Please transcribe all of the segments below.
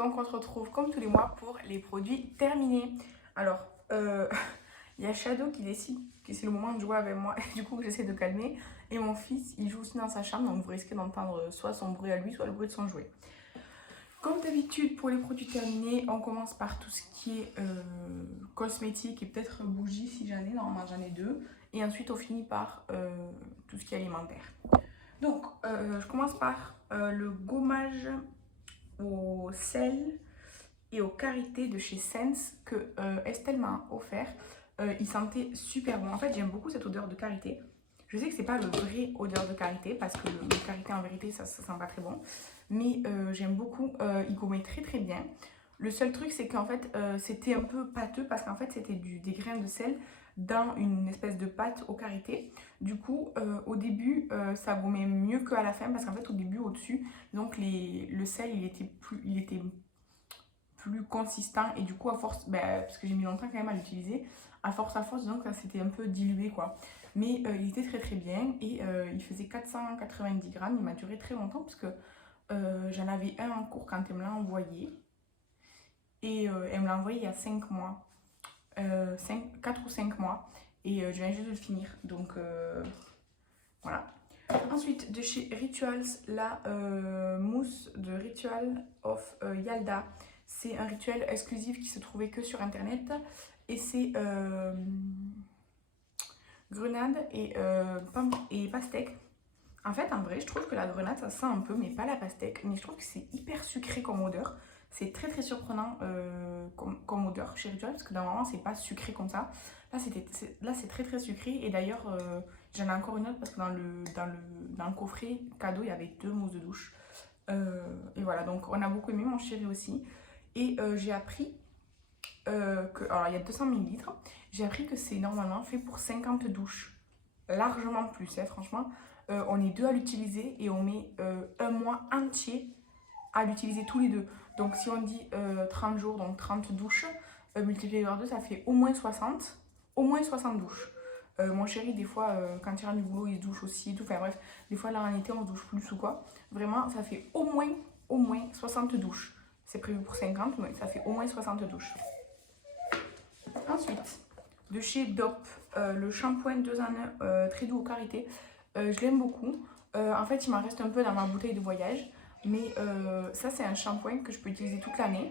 donc on se retrouve comme tous les mois pour les produits terminés. Alors, il y a Shadow qui décide que c'est le moment de jouer avec moi, et du coup j'essaie de calmer. Et mon fils, il joue aussi dans sa chambre, donc vous risquez d'entendre soit son bruit à lui, soit le bruit de son jouet. Comme d'habitude, pour les produits terminés, on commence par tout ce qui est cosmétique et peut-être bougies si j'en ai, normalement j'en ai deux. Et ensuite on finit par tout ce qui est alimentaire. Donc, je commence par le gommage au sel et aux karités de chez Sense que Estelle m'a offert. Il sentait super bon. En fait, j'aime beaucoup cette odeur de karité. Je sais que c'est pas le vrai odeur de karité parce que le karité en vérité ça sent pas très bon. Mais j'aime beaucoup. Il gommait très très bien. Le seul truc c'est qu'en fait c'était un peu pâteux parce qu'en fait c'était des grains de sel dans une espèce de pâte au karité. Du coup, au début, ça gommait mieux qu'à la fin parce qu'en fait, au début, au-dessus, donc le sel, il était plus consistant et du coup, à force, parce que j'ai mis longtemps quand même à l'utiliser, à force, donc ça s'était un peu dilué quoi. Mais il était très très bien et il faisait 490 grammes. Il m'a duré très longtemps parce que j'en avais un en cours quand elle me l'a envoyé et elle me l'a envoyé il y a 5 mois. 4 ou 5 mois et je viens juste de le finir donc voilà. Ensuite de chez Rituals, la mousse de Ritual of Yalda, c'est un rituel exclusif qui se trouvait que sur internet et c'est grenade et pastèque. En fait, en vrai, je trouve que la grenade ça sent un peu, mais pas la pastèque. Mais je trouve que c'est hyper sucré comme odeur. C'est très très surprenant comme odeur chez Ritual parce que normalement c'est pas sucré comme ça. Là c'est très très sucré et d'ailleurs j'en ai encore une autre parce que dans le coffret cadeau il y avait 2 mousses de douche. Et voilà, donc on a beaucoup aimé, mon chéri aussi. Et j'ai appris alors il y a 200 millilitres. J'ai appris que c'est normalement fait pour 50 douches. Largement plus, hein, franchement. On est 2 à l'utiliser et on met un mois entier à l'utiliser tous les deux. Donc si on dit 30 jours, donc 30 douches, multiplié par 2, ça fait au moins 60. Au moins 60 douches. Mon chéri, des fois, quand il rentre du boulot, il se douche aussi. Tout. Enfin bref, des fois là en été, on se douche plus ou quoi. Vraiment, ça fait au moins 60 douches. C'est prévu pour 50, mais ça fait au moins 60 douches. Ensuite, de chez Dop, le shampoing 2 en 1 très doux aux karités. Je l'aime beaucoup. En fait, il m'en reste un peu dans ma bouteille de voyage. Mais ça, c'est un shampoing que je peux utiliser toute l'année,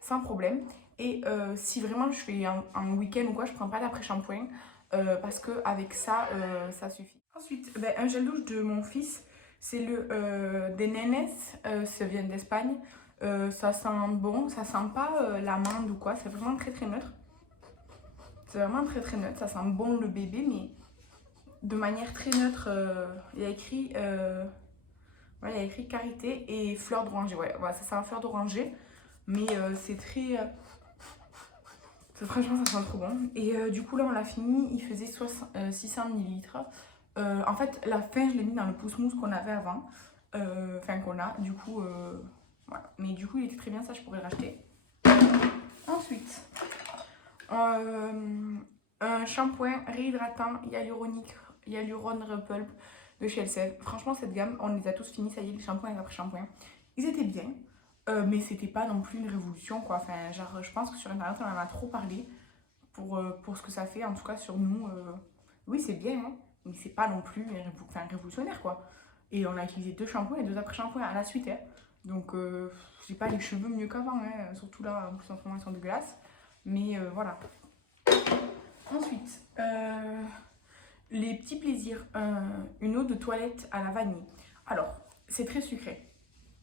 sans problème. Et si vraiment je fais un week-end ou quoi, je prends pas d'après-shampoing parce qu'avec ça, ça suffit. Ensuite, un gel douche de mon fils, c'est le des Nenes, ça vient d'Espagne. Ça sent bon, ça sent pas l'amande ou quoi, c'est vraiment très très neutre. C'est vraiment très très neutre, ça sent bon le bébé, mais de manière très neutre. Il y a écrit... voilà, il y a écrit karité et fleur d'oranger. Ouais, voilà, ça sent fleur d'oranger. Mais c'est très. Franchement, ça sent trop bon. Et du coup, là, on l'a fini. Il faisait 600 millilitres. En fait, la fin, je l'ai mis dans le pouce-mousse qu'on avait avant. Enfin, qu'on a. Du coup, voilà. Mais du coup, il était très bien. Ça, je pourrais le racheter. Ensuite, un shampoing réhydratant Hyaluron Repulp de chez Elseve. Franchement, cette gamme, on les a tous finis, ça y est, les shampoings après shampoing. Ils étaient bien, mais c'était pas non plus une révolution, quoi. Enfin, genre, je pense que sur Internet, on en a trop parlé pour ce que ça fait, en tout cas sur nous. Oui, c'est bien, hein, mais c'est pas non plus révolutionnaire, quoi. Et on a utilisé 2 shampoings et 2 après-shampoings à la suite, hein. Donc, j'ai pas les cheveux mieux qu'avant, hein. Surtout là, en plus, en ce moment, ils sont dégueulasses. Mais voilà. Ensuite, les petits plaisirs, une eau de toilette à la vanille. Alors, c'est très sucré.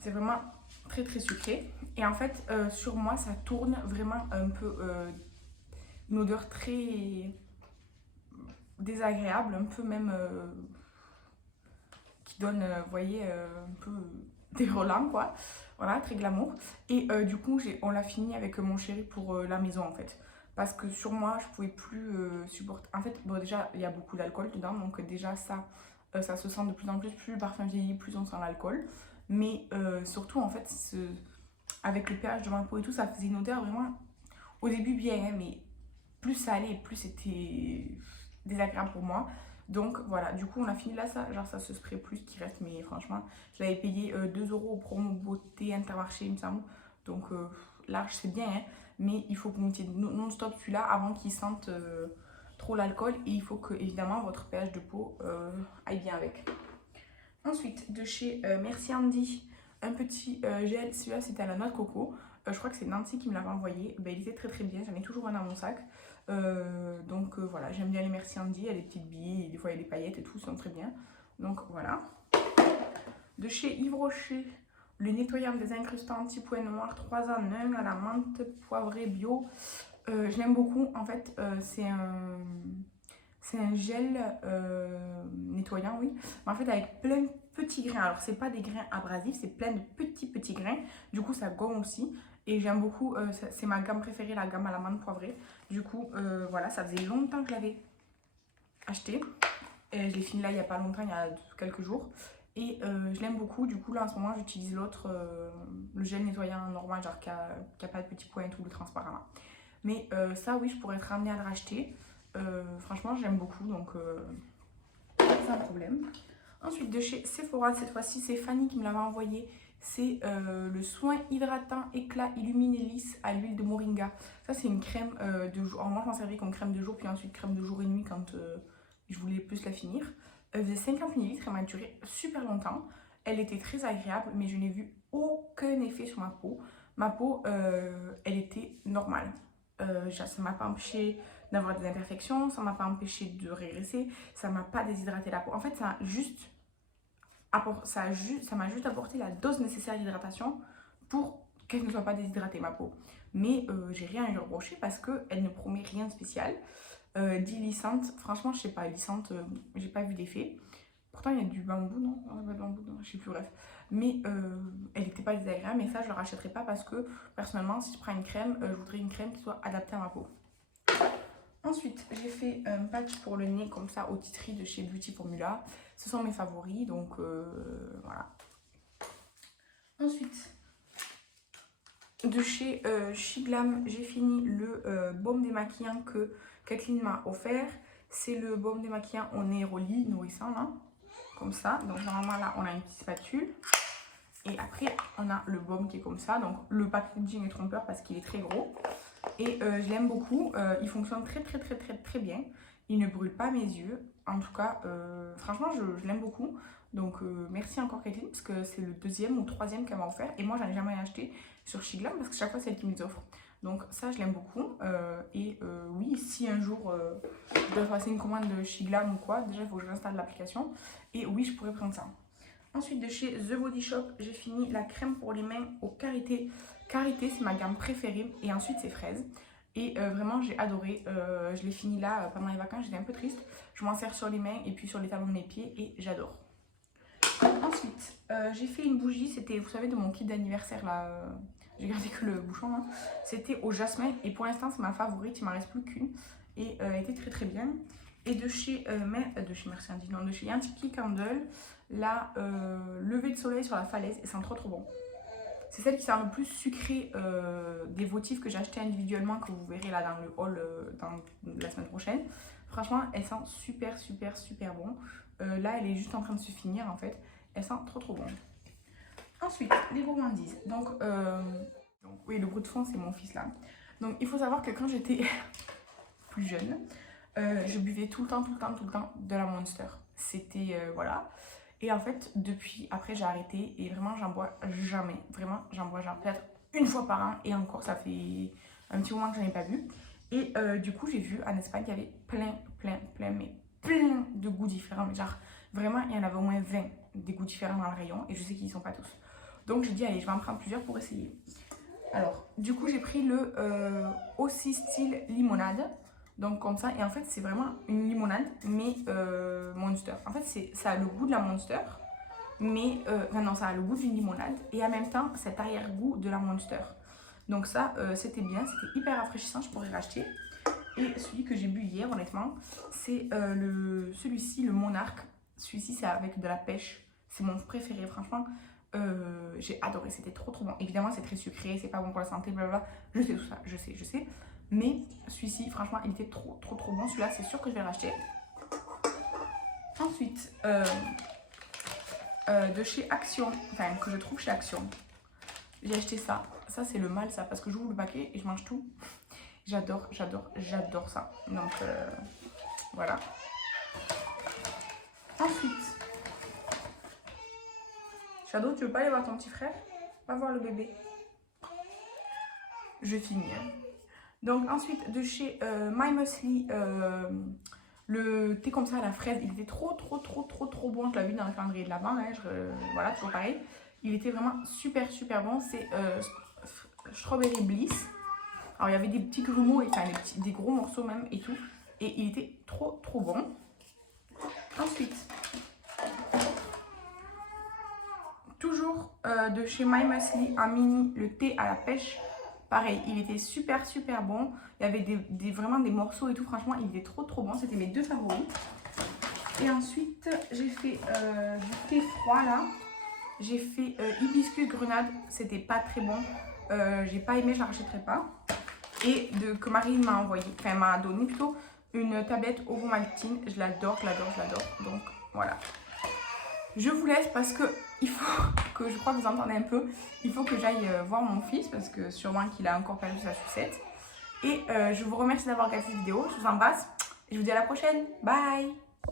C'est vraiment très très sucré. Et en fait, sur moi, ça tourne vraiment un peu une odeur très désagréable, un peu même qui donne, vous voyez, un peu dérolant quoi. Voilà, très glamour. Et du coup, on l'a fini avec mon chéri pour la maison en fait. Parce que sur moi, je pouvais plus supporter. En fait, bon, déjà, il y a beaucoup d'alcool dedans. Donc, déjà, ça se sent de plus en plus. Plus le parfum vieillit, plus on sent l'alcool. Mais surtout, en fait, avec le pH de ma peau et tout, ça faisait une odeur vraiment au début bien. Hein, mais plus ça allait, plus c'était désagréable pour moi. Donc voilà, du coup on a fini là, ça, genre ça se spray plus qui reste, mais franchement, je l'avais payé 2 € au promo beauté Intermarché, il me semble. Donc large c'est bien, hein, mais il faut que vous mettiez non-stop celui-là avant qu'il sente trop l'alcool. Et il faut que évidemment votre pH de peau aille bien avec. Ensuite, de chez Merci Andy, un petit gel. Celui-là c'était à la noix de coco. Je crois que c'est Nancy qui me l'avait envoyé. Ben, il était très très bien, j'en ai toujours un dans mon sac. Donc voilà, j'aime bien les Merci Andy, il y a des petites billes, des fois il y a des paillettes et tout, ça très bien. Donc voilà. De chez Yves Rocher, le nettoyant des incrustants anti-points noirs 3 en 1 à la menthe poivrée bio. Je l'aime beaucoup, en fait c'est un gel nettoyant, oui, mais en fait avec plein de petits grains. Alors c'est pas des grains abrasifs, c'est plein de petits grains, du coup ça gomme aussi. Et j'aime beaucoup, c'est ma gamme préférée, la gamme à la menthe poivrée. Du coup voilà, ça faisait longtemps que je l'avais acheté. Et je l'ai fini là il n'y a pas longtemps, il y a quelques jours. Et je l'aime beaucoup. Du coup là en ce moment j'utilise l'autre, le gel nettoyant normal, genre qui a pas de petits points et tout, le transparent là. Mais ça oui, je pourrais être amenée à le racheter. Franchement j'aime beaucoup, donc c'est un problème. Ensuite de chez Sephora, cette fois-ci c'est Fanny qui me l'avait envoyé. C'est le soin hydratant éclat illuminé lisse à l'huile de moringa. Ça c'est une crème de jour. Alors moi je m'en servais comme crème de jour, puis ensuite crème de jour et nuit quand je voulais plus la finir. Elle faisait 50 ml, elle m'a duré super longtemps. Elle était très agréable, mais je n'ai vu aucun effet sur ma peau. Ma peau, elle était normale. Ça m'a pas empêché d'avoir des imperfections, ça m'a pas empêché de régresser, ça m'a pas déshydraté la peau. En fait, ça m'a juste apporté la dose nécessaire d'hydratation pour qu'elle ne soit pas déshydratée, ma peau. Mais j'ai rien à lui reprocher parce qu'elle ne promet rien de spécial. Dit lissante, franchement je sais pas, lissante, j'ai pas vu d'effet. Pourtant il y a du bambou, non? Pas de bambou, non, je sais plus, bref. Mais elle n'était pas désagréable, mais ça je le rachèterai pas parce que personnellement si je prends une crème, je voudrais une crème qui soit adaptée à ma peau. Ensuite j'ai fait un patch pour le nez comme ça au Titri de chez Beauty Formula. Ce sont mes favoris, donc voilà. Ensuite de chez Shiglam, j'ai fini le baume démaquillant que Kathleen m'a offert. C'est le baume démaquillant au Neroli nourrissant là, comme ça. Donc normalement là on a une petite spatule. Et après on a le baume qui est comme ça. Donc le packaging est trompeur parce qu'il est très gros. Et je l'aime beaucoup. Il fonctionne très bien. Il ne brûle pas mes yeux. En tout cas, franchement je l'aime beaucoup. Donc merci encore Kathleen parce que c'est le deuxième ou troisième qu'elle m'a offert. Et moi j'en ai jamais acheté sur Shiglam parce que chaque fois c'est elle qui me les offre. Donc ça je l'aime beaucoup. Oui, si un jour je dois passer une commande de Shiglam ou quoi, déjà il faut que je réinstalle l'application. Et oui, je pourrais prendre ça. Ensuite de chez The Body Shop, j'ai fini la crème pour les mains au karité. Karité c'est ma gamme préférée. Et ensuite c'est fraise. Et vraiment j'ai adoré. Je l'ai fini là pendant les vacances, j'étais un peu triste. Je m'en sers sur les mains et puis sur les talons de mes pieds et j'adore. Ensuite, j'ai fait une bougie, c'était, vous savez, de mon kit d'anniversaire là, j'ai gardé que le bouchon là. C'était au jasmin et pour l'instant c'est ma favorite, il m'en reste plus qu'une et elle était très bien. Et de chez Merci Andy, non, de chez Yankee Candle, la lever de soleil sur la falaise, et c'est trop bon. C'est celle qui sert le plus sucré des votifs que j'ai acheté individuellement, que vous verrez là dans le haul dans la semaine prochaine. Franchement, elle sent super bon. Là, elle est juste en train de se finir en fait. Elle sent trop bon. Ensuite, les gourmandises. Donc oui, le bruit de fond, c'est mon fils là. Donc, il faut savoir que quand j'étais plus jeune, je buvais tout le temps de la Monster. C'était, voilà. Et en fait, depuis, après, j'ai arrêté et vraiment, j'en bois jamais. Vraiment, j'en bois genre peut-être une fois par an et encore, ça fait un petit moment que j'en ai pas bu. Et du coup, j'ai vu en Espagne qu'il y avait plein de goûts différents. Mais genre, vraiment, il y en avait au moins 20 des goûts différents dans le rayon et je sais qu'ils ne sont pas tous. Donc, j'ai dit, allez, je vais en prendre plusieurs pour essayer. Alors, du coup, j'ai pris le aussi style limonade. Donc, comme ça. Et en fait, c'est vraiment une limonade, mais Monster. En fait, ça a le goût de la Monster. Mais, enfin, non, ça a le goût d'une limonade. Et en même temps, cet arrière-goût de la Monster. Donc ça, c'était bien, c'était hyper rafraîchissant, je pourrais racheter. Et celui que j'ai bu hier, honnêtement, c'est celui-ci, le Monarque. Celui-ci, c'est avec de la pêche. C'est mon préféré, franchement. J'ai adoré, c'était trop bon. Évidemment, c'est très sucré, c'est pas bon pour la santé, blablabla. Je sais tout ça, je sais. Mais celui-ci, franchement, il était trop bon. Celui-là, c'est sûr que je vais le racheter. Ensuite, de chez Action, enfin, que je trouve chez Action. J'ai acheté ça. Ça, c'est le mal, ça, parce que j'ouvre le paquet et je mange tout. J'adore, j'adore, j'adore ça. Donc, voilà. Ensuite, Shadow, tu veux pas aller voir ton petit frère? Va voir le bébé. Je finis. Hein. Donc, ensuite, de chez My Muesli, le thé comme ça à la fraise, il était trop bon. Je l'ai vu dans le calendrier de l'Avent. Hein, voilà, toujours pareil. Il était vraiment super bon. C'est Strawberry Bliss. Alors, il y avait des petits grumeaux, enfin des gros morceaux même et tout. Et il était trop bon. Ensuite, toujours de chez My Muesli, un mini, le thé à la pêche. Pareil, il était super bon. Il y avait vraiment des morceaux et tout. Franchement, il était trop bon. C'était mes deux favoris. Et ensuite, j'ai fait du thé froid là. J'ai fait hibiscus grenade. C'était pas très bon. J'ai pas aimé, je la rachèterai pas. Et que Marie m'a envoyé, enfin m'a donné plutôt, une tablette Ovomaltine. Je l'adore. Donc voilà. Je vous laisse parce que il faut que, je crois que vous entendez un peu, il faut que j'aille voir mon fils parce que sûrement qu'il a encore perdu sa sucette. Et je vous remercie d'avoir regardé cette vidéo. Je vous embrasse et je vous dis à la prochaine. Bye!